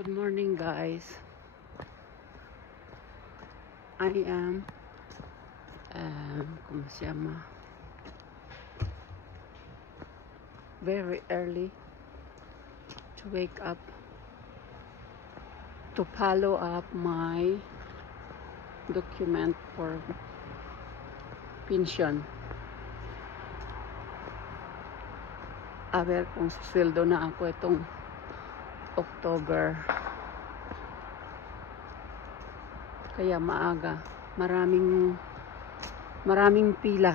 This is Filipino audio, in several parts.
Good morning, guys. I am ¿cómo se llama? Very early to wake up to follow up my document for pension. A ver kung susweldo na ako itong October. Kaya maaga. Maraming pila.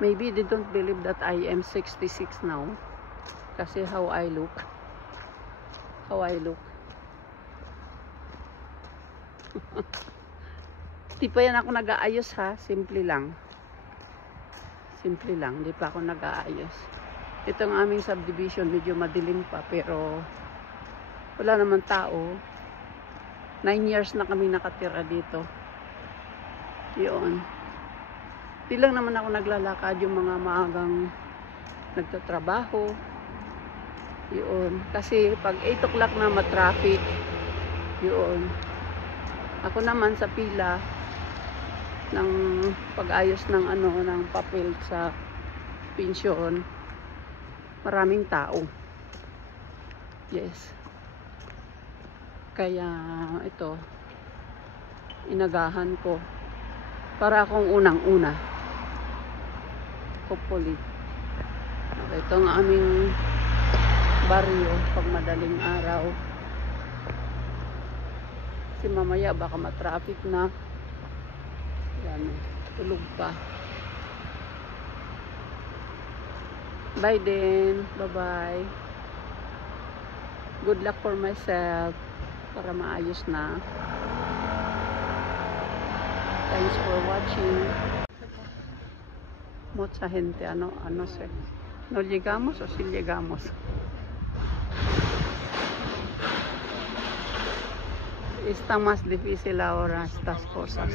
Maybe they don't believe that I am 66 now. Kasi how I look. Di pa yan ako nag-aayos, ha. Simple lang. Di pa ako nag-aayos. Itong aming subdivision, medyo madilim pa, pero wala naman tao. 9 years na kami nakatira dito. Yun. Di lang naman ako naglalakad, yung mga maagang nagtatrabaho. Yun. Kasi pag 8 o'clock na matraffic, yun. Ako naman sa pila ng pag-ayos ng ng papel sa pensyon, maraming tao. Yes. Kaya ito, inagahan ko para akong unang-una. Hopefully. Okay, ito ang aming baryo pag madaling araw. Kasi mamaya baka matraffic na. Yan, tulog pa. Bye then. Bye-bye. Good luck for myself para maayos na. Thanks for watching. Mucha gente, no sé. ¿No llegamos o sí llegamos? Está más difícil ahora estas cosas.